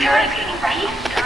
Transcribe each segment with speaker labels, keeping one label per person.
Speaker 1: We are at 80, right?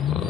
Speaker 2: Uh.